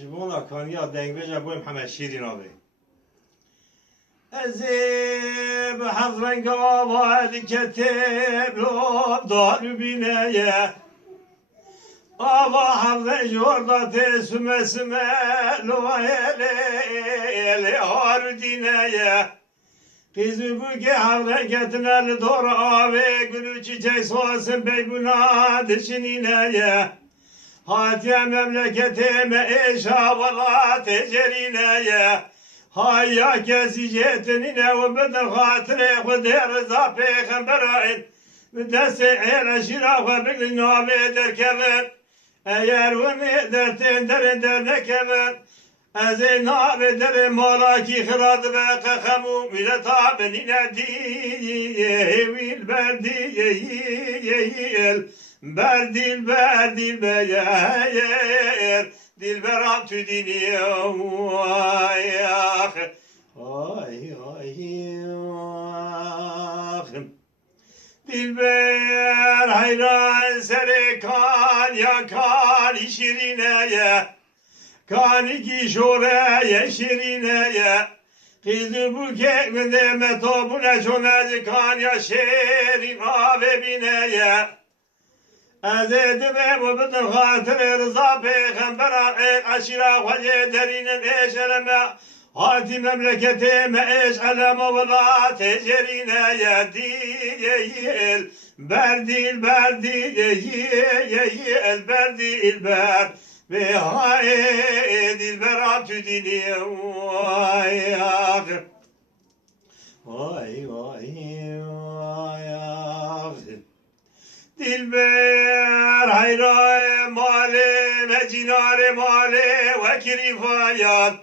جبونا كان يا دنگ بجا بوي محمد شيرين أبي بحفظ رنقابة كتب لو دار بنايا أبا حفظ جوردة سمة لو يلي هار دينايا Kızı bu ki havreketine doğru ave gülü çiçeği soğasın beybuna dişinine Hatiye memleketime eşavala tecerine Hayya kezicetinine ve bedel hatire kudir rıza peygamberin Müddesi eyle şirafa bilin nabi eder kevin Eğer bunu dertin derin ne kevin Ezey nabi derin malaki hıradı ve kakamu milleta benine diyevil berdiyel Berdil berdil beyer Dilberam tüdini ay Dilber hayran sere kan yakan şirineye Kani ki şoreye şirineye Kızı bu kekmede metobune çonacı kan ya şerin ave bineye Ezedi ve bu bütün hatırı rıza peygamber aşira hoca derinin eşeleme Hati memleketime eşeleme ve la tecerine yediyel Berdil berdil berdil ber ve haye dilber abdüdini vay Dilber hayra male ve cinare male ve kirifayat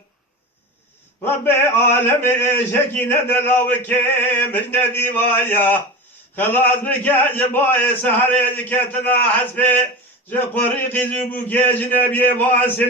Rabbe alemi şekine delav ke müjde divaya Khalaz bike cebaye sehare ceketina hasbe Ceqori qizu buke cinebiye vasili